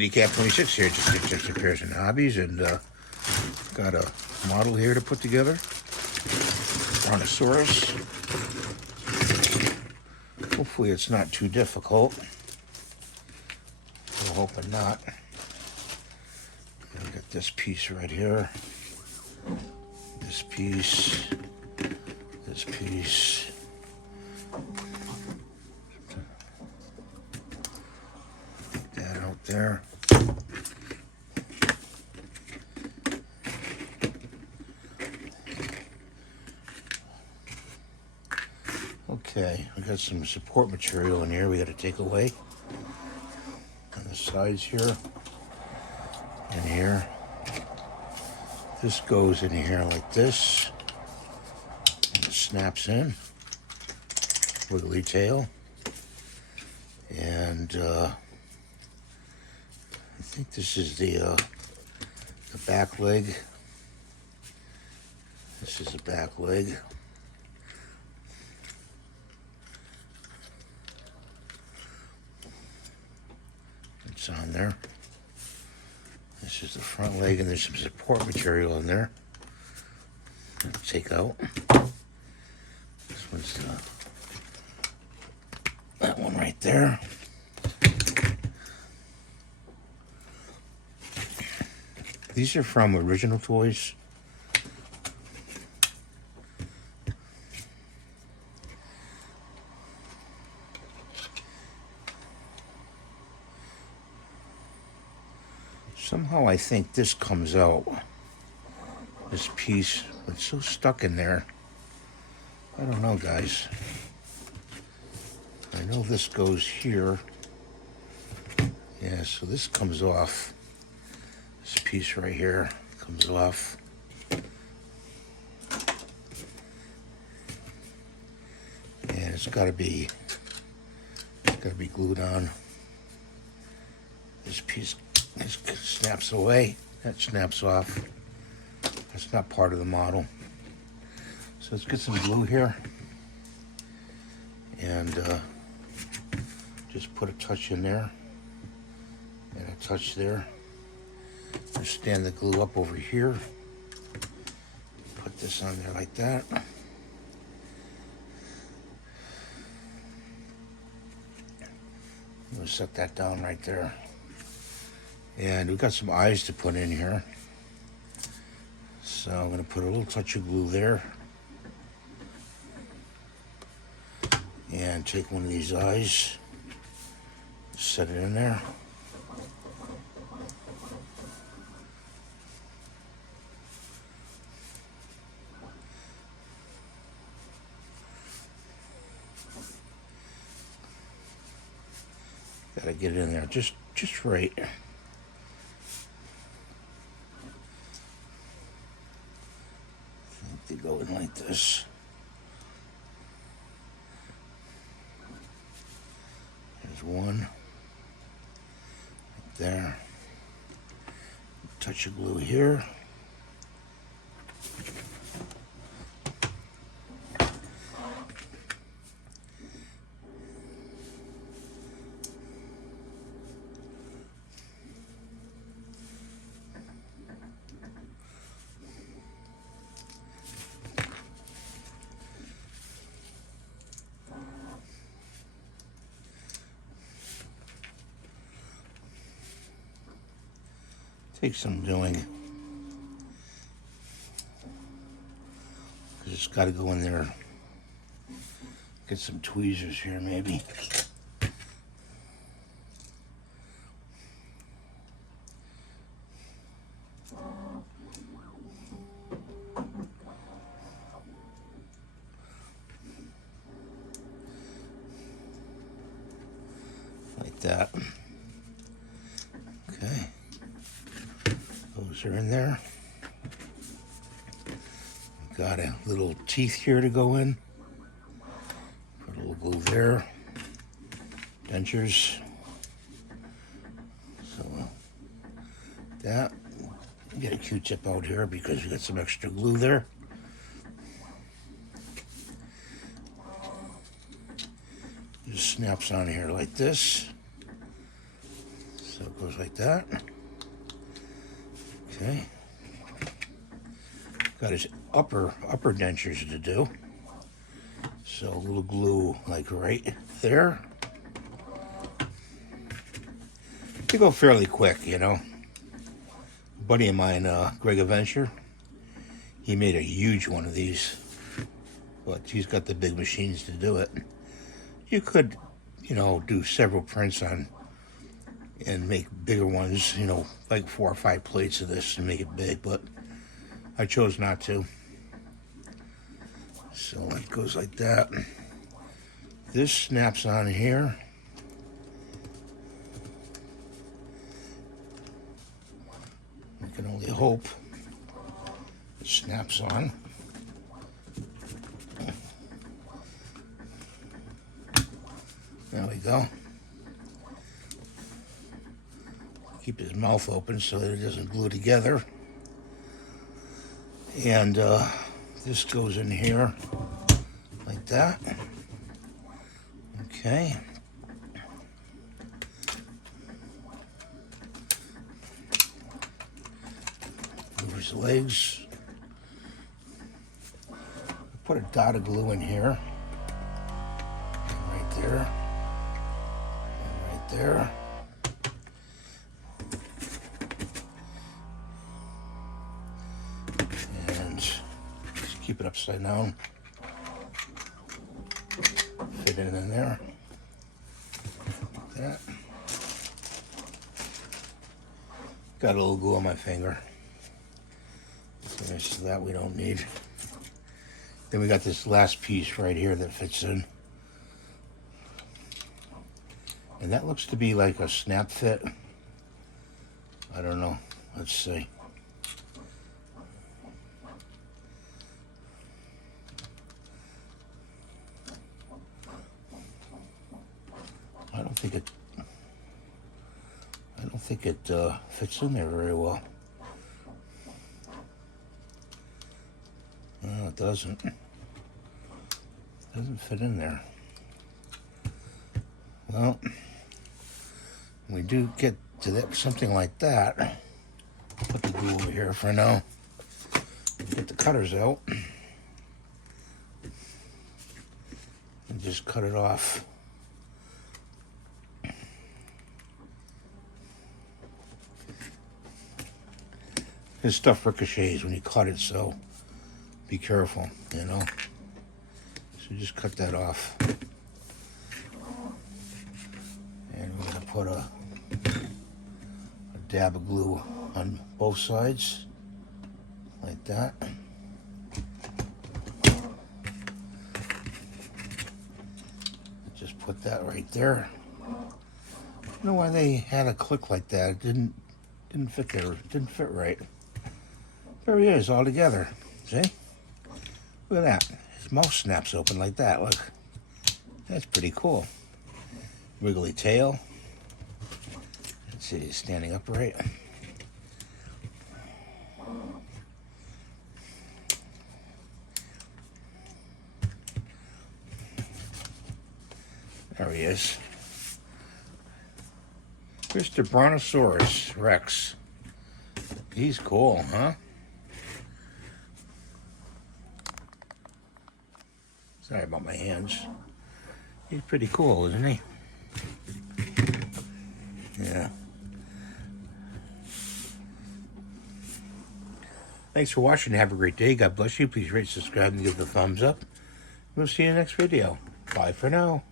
Decap 26 here, just repairs and hobbies, and got a model here to put together. Brontosaurus. Hopefully it's not too difficult. We're hoping not. I'll get this piece right here. This piece. This piece. That out there. Okay, we got some support material in here we got to take away. On the sides here. And here. This goes in here like this. And it snaps in. Wiggly tail. And I think this is the back leg. This is the back leg. It's on there. This is the front leg, and there's some support material in there. Take out. This one's that one right there. These are from Original Toys. Somehow I think this comes out. This piece, it's so stuck in there. I don't know, guys. I know this goes here. Yeah, so this comes off. This piece right here comes off. And it's gotta be glued on. This piece snaps away. That snaps off. That's not part of the model. So let's get some glue here. And just put a touch in there. And a touch there. Just stand the glue up over here. Put this on there like that. I'm gonna set that down right there. And we've got some eyes to put in here. So I'm gonna put a little touch of glue there. And take one of these eyes, set it in there. Gotta get it in there just right. I think they go in like this. There's one. Right there. Touch of glue here. Takes some doing, because it's got to go in there. Get some tweezers here, maybe. Like that. Okay. Those are in there. Got a little teeth here to go in. Put a little glue there. Dentures. So that. Get a Q-tip out here because we got some extra glue there. Just snaps on here like this. So it goes like that. Okay. Got his upper dentures to do. So a little glue like right there. They go fairly quick, you know. A buddy of mine, Greg Adventure, he made a huge one of these, but he's got the big machines to do it. You could, you know, do several prints on and make bigger ones, you know, like 4 or 5 plates of this and make it big, but I chose not to. So it goes like that. This snaps on here. I can only hope it snaps on. There we go. Keep his mouth open so that it doesn't glue together. And this goes in here like that. Okay. Move his legs. Put a dot of glue in here. Right there. And right there. Keep it upside down. Fit it in there. Like that. Got a little glue on my finger. So this that we don't need. Then we got this last piece right here that fits in. And that looks to be like a snap fit. I don't know. Let's see. I don't think it fits in there very well. No, it doesn't. It doesn't fit in there. Well, when we do get to that, something like that, put the glue over here for now. Get the cutters out and just cut it off. This stuff ricochets when you cut it, so be careful, you know. So just cut that off. And we're gonna put a dab of glue on both sides, like that. Just put that right there. I don't know why they had a click like that. It didn't fit there. It didn't fit right. There he is, all together. See? Look at that. His mouth snaps open like that. Look. That's pretty cool. Wiggly tail. Let's see, he's standing upright. There he is. Mr. Brontosaurus Rex. He's cool, huh? Sorry about my hands. He's pretty cool, isn't he? Yeah. Thanks for watching. Have a great day. God bless you. Please rate, subscribe, and give the thumbs up. We'll see you in the next video. Bye for now.